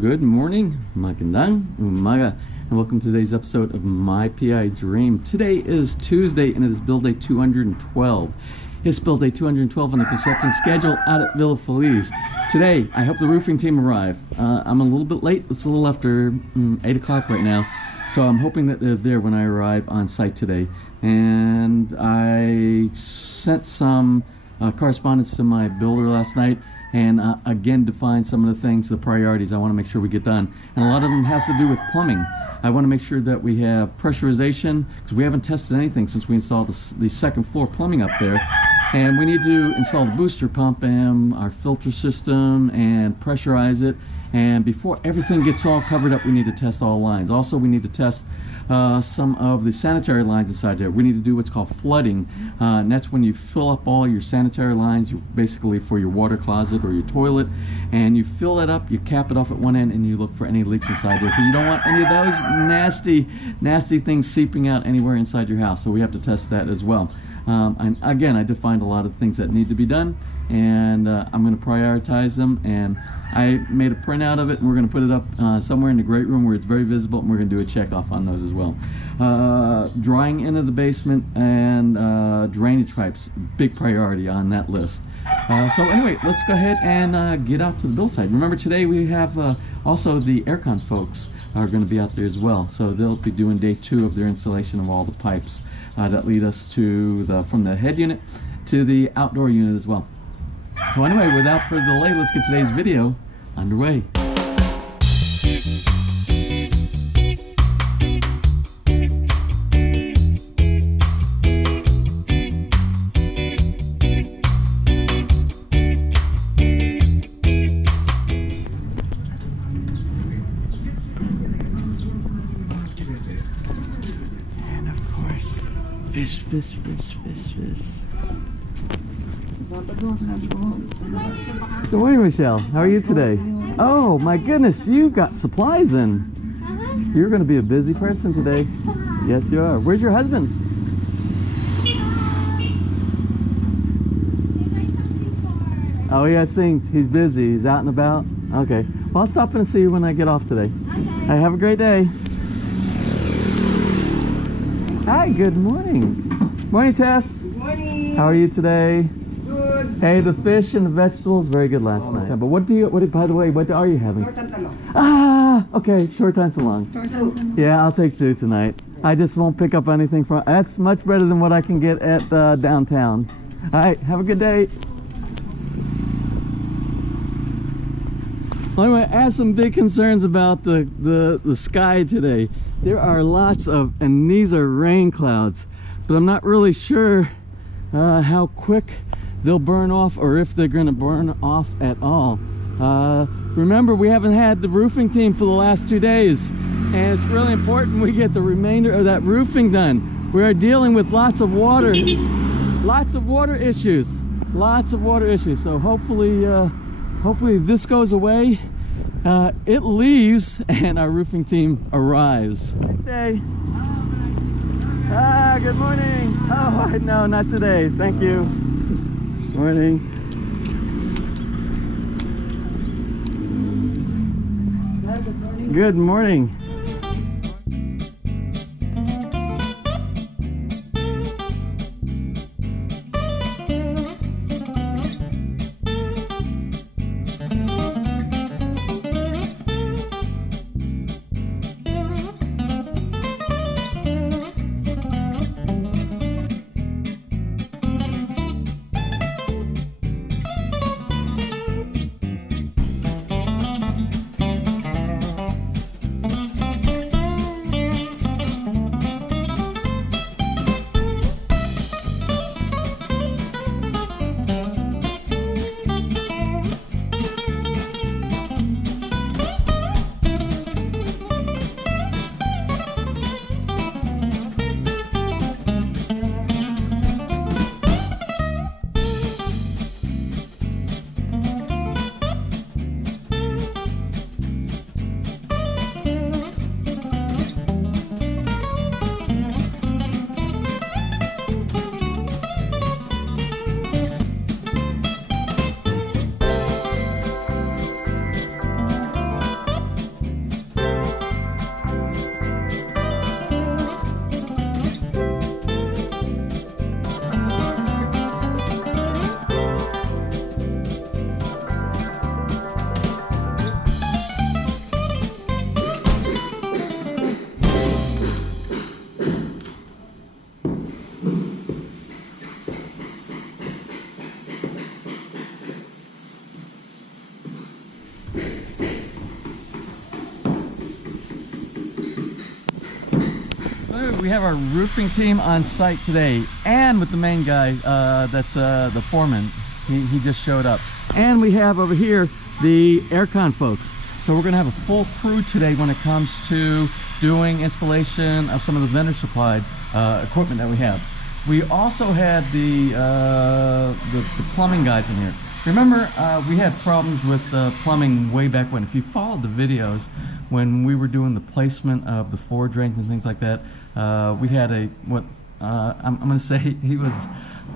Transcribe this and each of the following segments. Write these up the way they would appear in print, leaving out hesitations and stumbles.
Good morning, magandang umaga, and welcome to today's episode of My PI Dream. Today is Tuesday and it is build day 212. It's build day 212 on the construction schedule out at Villa Feliz. Today, I hope the roofing team arrive. I'm a little bit late. It's a little after 8 o'clock right now, so I'm hoping that they're there when I arrive on site today. And I sent some correspondence to my builder last night, and again defined some of the things, the priorities I want to make sure we get done. And a lot of them has to do with plumbing. I want to make sure that we have pressurization, because we haven't tested anything since we installed the second floor plumbing up there. And we need to install the booster pump and our filter system and pressurize it. And before everything gets all covered up, we need to test all lines. Also, we need to test some of the sanitary lines inside there. We need to do what's called flooding, and that's when you fill up all your sanitary lines, basically for your water closet or your toilet, and you fill it up, you cap it off at one end, and you look for any leaks inside there, because you don't want any of those nasty things seeping out anywhere inside your house. So we have to test that as well. And again, I defined a lot of things that need to be done, and I'm going to prioritize them, and I made a printout of it, and we're going to put it up somewhere in the great room where it's very visible, and we're going to do a check off on those as well. Drying into the basement and drainage pipes, big priority on that list. So anyway, let's go ahead and get out to the build site. Remember, today we have also the aircon folks are going to be out there as well, so they'll be doing day 2 of their installation of all the pipes that lead us to from the head unit to the outdoor unit as well. So anyway, without further delay, let's get today's video underway. And of course, fish. Good morning, Michelle. How are you today? Oh my goodness, you got supplies in. You're going to be a busy person today. Yes, you are. Where's your husband? Oh, he has things. He's busy. He's out and about. Okay. Well, I'll stop in and see you when I get off today. Okay. Have a great day. Hi, good morning. Morning, Tess. Good morning. How are you today? Good. Hey, the fish and the vegetables, very good last night. But by the way, what are you having? Short and talong. Ah, okay, short time to long. Two. Yeah, I'll take 2 tonight. I just won't pick up anything from, that's much better than what I can get at downtown. All right, have a good day. Anyway, I have some big concerns about the sky today. There are lots of, and these are rain clouds, but I'm not really sure how quick they'll burn off, or if they're going to burn off at all. Remember, we haven't had the roofing team for the last 2 days, and it's really important we get the remainder of that roofing done. We are dealing with lots of water issues. So hopefully this goes away, it leaves, and our roofing team arrives. Nice day. Ah, good morning. Oh, no, not today. Thank you. Morning. Good morning. we have our roofing team on site today, and with the main guy, that's the foreman. He just showed up. And we have over here the aircon folks. So we're gonna have a full crew today when it comes to doing installation of some of the vendor supplied equipment that we have. We also had the plumbing guys in here. Remember, we had problems with plumbing way back when. If you followed the videos when we were doing the placement of the floor drains and things like that, we had I'm going to say he was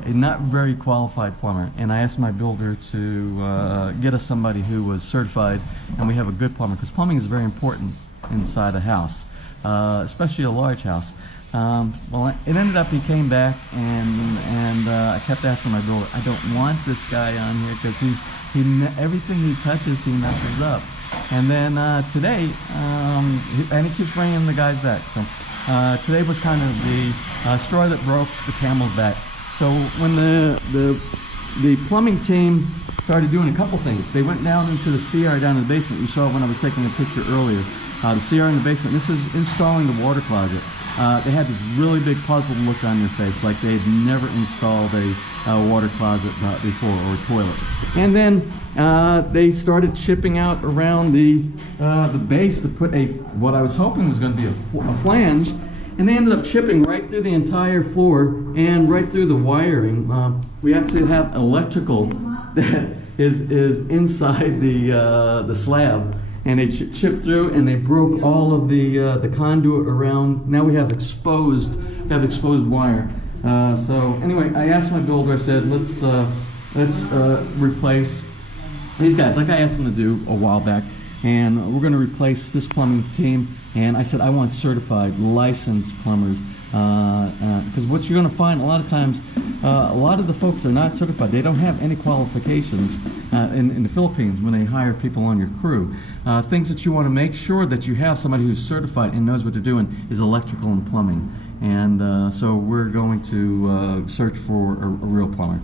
a not very qualified plumber, and I asked my builder to get us somebody who was certified, and we have a good plumber, because plumbing is very important inside a house, especially a large house. Well, it ended up he came back, and I kept asking my builder, I don't want this guy on here because everything he touches he messes up. And then today, and he keeps bringing the guys back. So today was kind of the straw that broke the camel's back. So when the plumbing team started doing a couple things, they went down into the CR down in the basement. You saw when I was taking a picture earlier. The CR in the basement. This is installing the water closet. They had this really big puzzled look on their face, like they had never installed a water closet before, or a toilet. And then they started chipping out around the base to put what I was hoping was going to be a flange, and they ended up chipping right through the entire floor and right through the wiring. We actually have electrical that is inside the slab. And they chipped through, and they broke all of the conduit around. Now we have exposed wire. So anyway, I asked my builder. I said, let's replace these guys, like I asked them to do a while back. And we're going to replace this plumbing team. And I said I want certified, licensed plumbers, because what you're going to find a lot of times, a lot of the folks are not certified. They don't have any qualifications in the Philippines when they hire people on your crew. Things that you want to make sure that you have somebody who's certified and knows what they're doing is electrical and plumbing. And so we're going to search for a real plumber.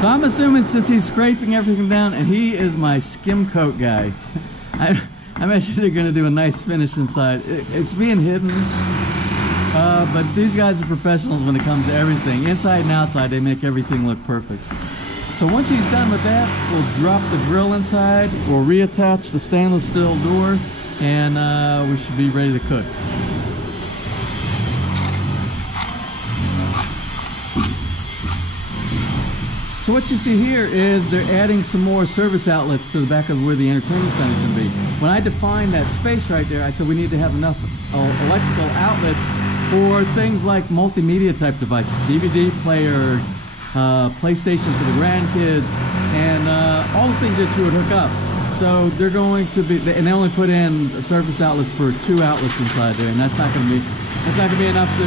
So I'm assuming since he's scraping everything down, and he is my skim coat guy, I'm actually going to do a nice finish inside. It's being hidden, but these guys are professionals when it comes to everything. Inside and outside, they make everything look perfect. So once he's done with that, we'll drop the grill inside, we'll reattach the stainless steel door, and we should be ready to cook. So what you see here is they're adding some more service outlets to the back of where the entertainment center is going to be. When I defined that space right there, I said we need to have enough electrical outlets for things like multimedia type devices, DVD player, PlayStation for the grandkids, and all the things that you would hook up. So they're going to be, and they only put in service outlets for 2 outlets inside there, and that's not going to be enough to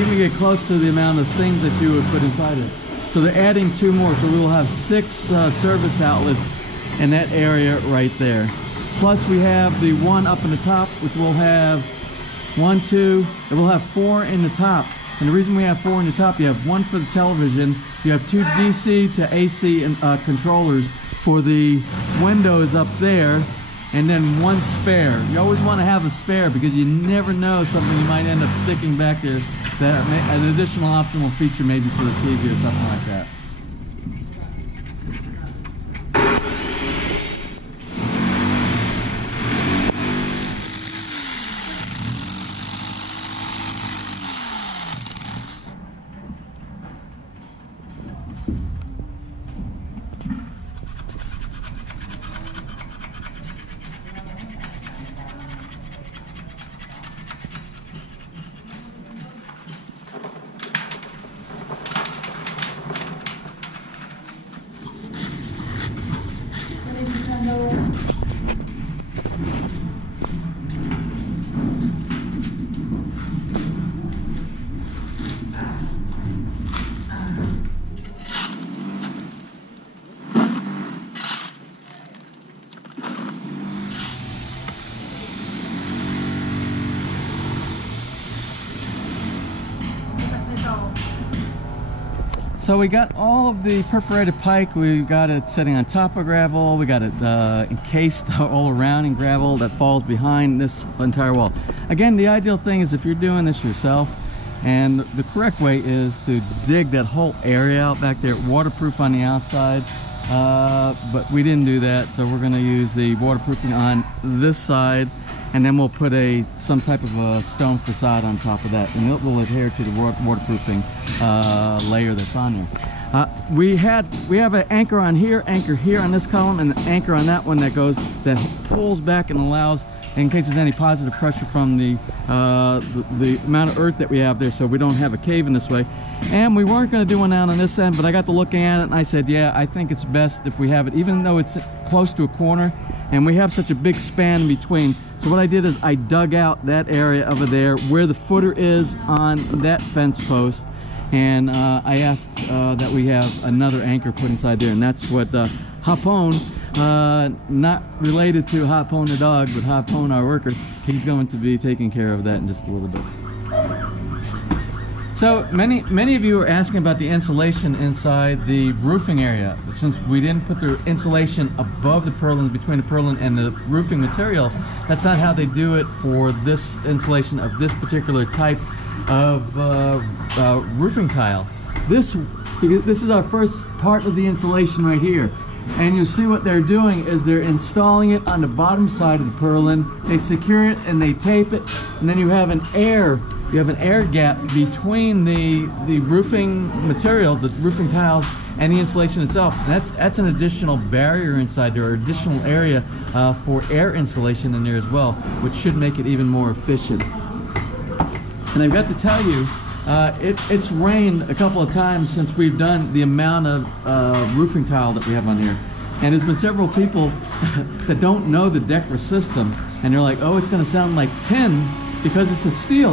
even get close to the amount of things that you would put inside it. So they're adding 2 more, so we will have 6 service outlets in that area right there. Plus we have the one up in the top, which will have 1, 2, and we'll have 4 in the top. And the reason we have 4 in the top, you have 1 for the television, you have 2 DC to AC controllers for the windows up there, and then 1 spare. You always want to have a spare because you never know something you might end up sticking back there. That an additional optional feature maybe for the TV or something like that. So we got all of the perforated pike. We got it sitting on top of gravel. We got it encased all around in gravel that falls behind this entire wall. Again, the ideal thing is if you're doing this yourself, and the correct way is to dig that whole area out back there, waterproof on the outside. But we didn't do that, so we're going to use the waterproofing on this side, and then we'll put some type of a stone facade on top of that, and it will adhere to the waterproofing layer that's on there. We have an anchor on here on this column, and an anchor on that one that pulls back and allows, in case there's any positive pressure from the amount of earth that we have there, so we don't have a cave in this way. And we weren't going to do one out on this end, but I got to looking at it and I said, yeah, I think it's best if we have it, even though it's close to a corner and we have such a big span in between. So what I did is I dug out that area over there where the footer is on that fence post, and I asked that we have another anchor put inside there, and that's what Hapon, not related to Hapon the dog, but Hapon our worker, he's going to be taking care of that in just a little bit. So many of you are asking about the insulation inside the roofing area. Since we didn't put the insulation above the purlin, between the purlin and the roofing material, that's not how they do it for this insulation of this particular type of roofing tile. This is our first part of the insulation right here. And you'll see what they're doing is they're installing it on the bottom side of the purlin. They secure it and they tape it, and then you have an air gap between the roofing material, the roofing tiles, and the insulation itself. And that's an additional barrier inside there, or additional area for air insulation in there as well, which should make it even more efficient. And I've got to tell you, it's rained a couple of times since we've done the amount of roofing tile that we have on here. And there's been several people that don't know the DECRA system, and they're like, oh, it's going to sound like tin, because it's a steel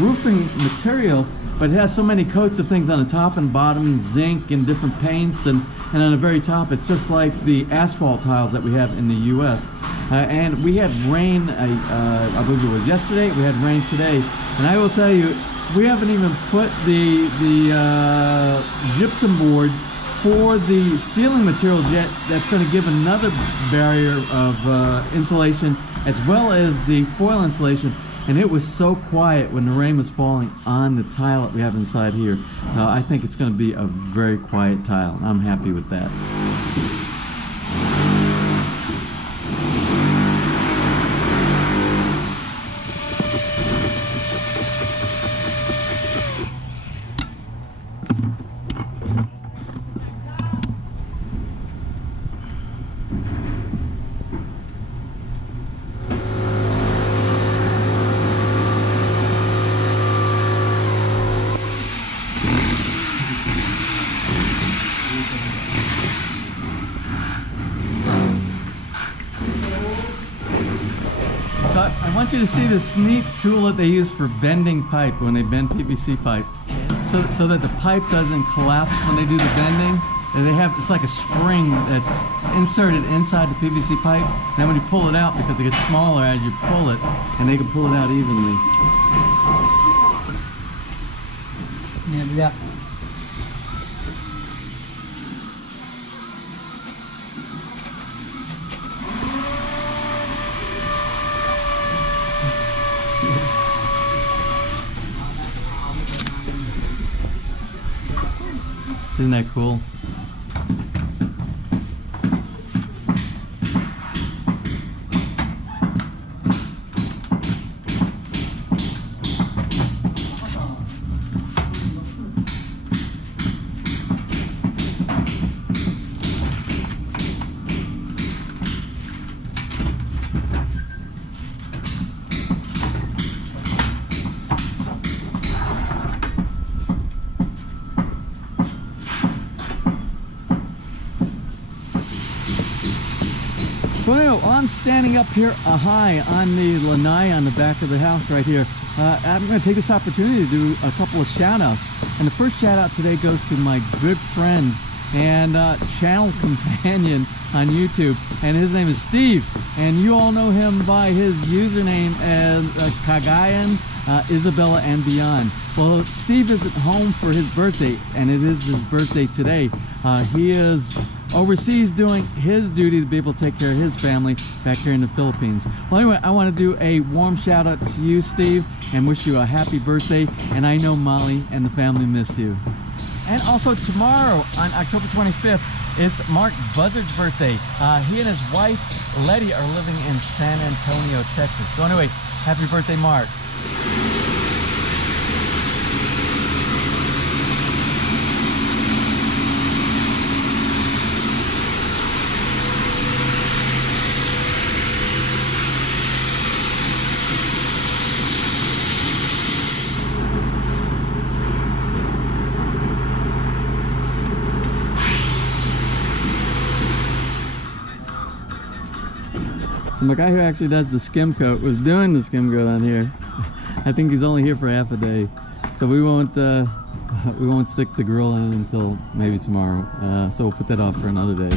roofing material, but it has so many coats of things on the top and bottom, zinc and different paints, and on the very top it's just like the asphalt tiles that we have in the US. And we had rain, I believe it was yesterday, we had rain today, and I will tell you, we haven't even put the gypsum board for the ceiling materials yet. That's going to give another barrier of insulation, as well as the foil insulation. And it was so quiet when the rain was falling on the tile that we have inside here. I think it's going to be a very quiet tile. I'm happy with that. So I want you to see this neat tool that they use for bending pipe when they bend PVC pipe, so that the pipe doesn't collapse when they do the bending. And it's like a spring that's inserted inside the PVC pipe. And then when you pull it out, because it gets smaller as you pull it, and they can pull it out evenly. Yeah. Isn't that cool? So anyway, I'm standing up here high on the lanai on the back of the house right here. I'm going to take this opportunity to do a couple of shout outs. And the first shout out today goes to my good friend and channel companion on YouTube, and his name is Steve, and you all know him by his username as Kagayan, Isabella, and Beyond. Well, Steve isn't home for his birthday, and it is his birthday today. He is overseas doing his duty to be able to take care of his family back here in the Philippines. Well, anyway, I want to do a warm shout out to you, Steve, and wish you a happy birthday, and I know Molly and the family miss you. And also tomorrow on October 25th is Mark Buzzard's birthday. He and his wife Letty are living in San Antonio, Texas. So anyway, happy birthday, Mark. So my guy who actually does the skim coat was doing the skim coat on here. I think he's only here for half a day, so we won't stick the grill in until maybe tomorrow. So we'll put that off for another day.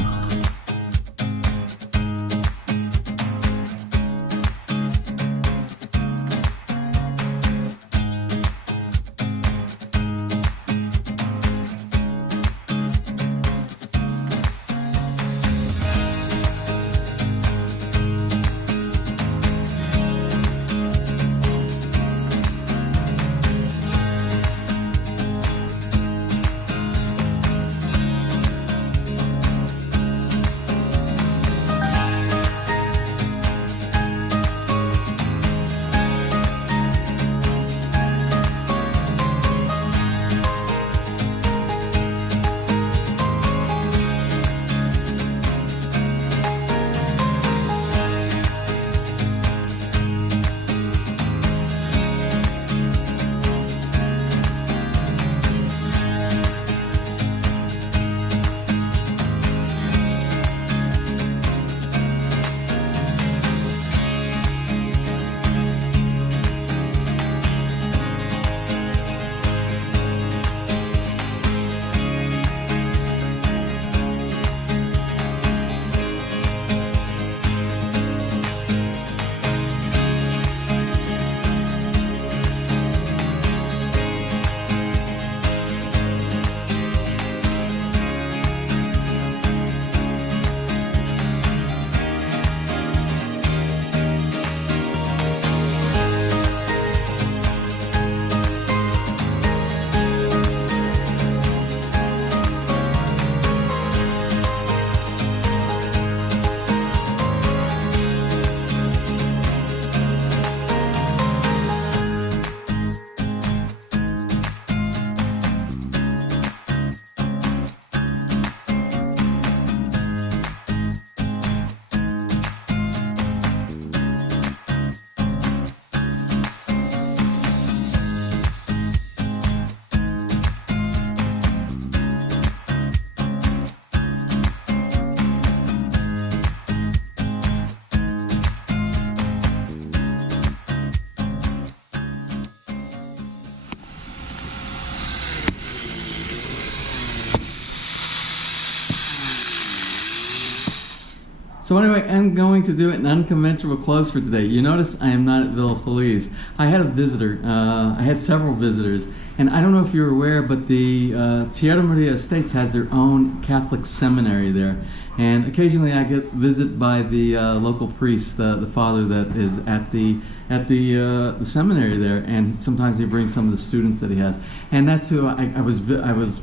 So anyway, I'm going to do it in unconventional clothes for today. You notice I am not at Villa Feliz. I had a visitor. I had several visitors. And I don't know if you're aware, but the Tierra Maria Estates has their own Catholic seminary there. And occasionally I get visited by the local priest, the father that is at the seminary there. And sometimes he brings some of the students that he has. And that's who I was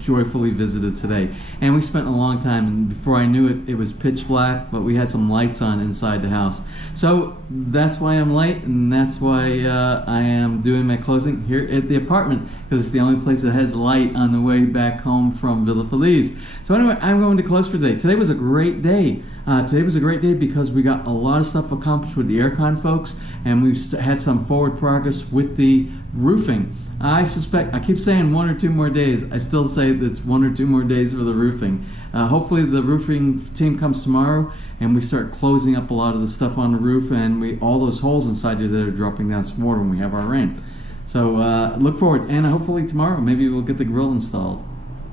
joyfully visited today, and we spent a long time, and before I knew it, it was pitch black, but we had some lights on inside the house. So that's why I'm late, and that's why I am doing my closing here at the apartment, because it's the only place that has light on the way back home from Villa Feliz. So anyway, I'm going to close for today. Today was a great day. Today was a great day because we got a lot of stuff accomplished with the aircon folks, and we've had some forward progress with the roofing. I suspect, I keep saying 1 or 2 more days. I still say that it's 1 or 2 more days for the roofing. Hopefully the roofing team comes tomorrow and we start closing up a lot of the stuff on the roof, and all those holes inside there that are dropping down some water when we have our rain. So look forward, and hopefully tomorrow maybe we'll get the grill installed.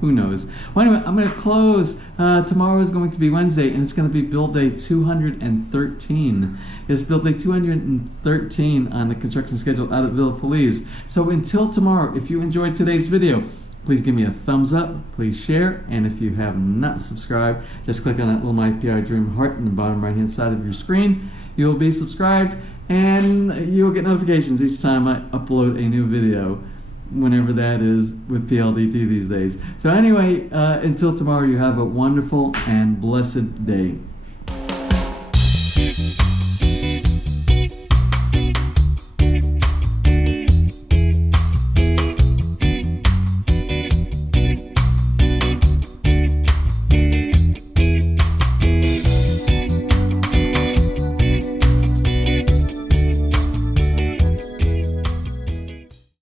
Who knows? Well, anyway, I'm going to close. Tomorrow is going to be Wednesday, and it's going to be build day 213. It's build day 213 on the construction schedule out at Villa Feliz. So until tomorrow, if you enjoyed today's video, please give me a thumbs up, please share, and if you have not subscribed, just click on that little My PI Dream heart in the bottom right hand side of your screen. You'll be subscribed, and you'll get notifications each time I upload a new video, whenever that is with PLDT these days. So anyway, until tomorrow, you have a wonderful and blessed day.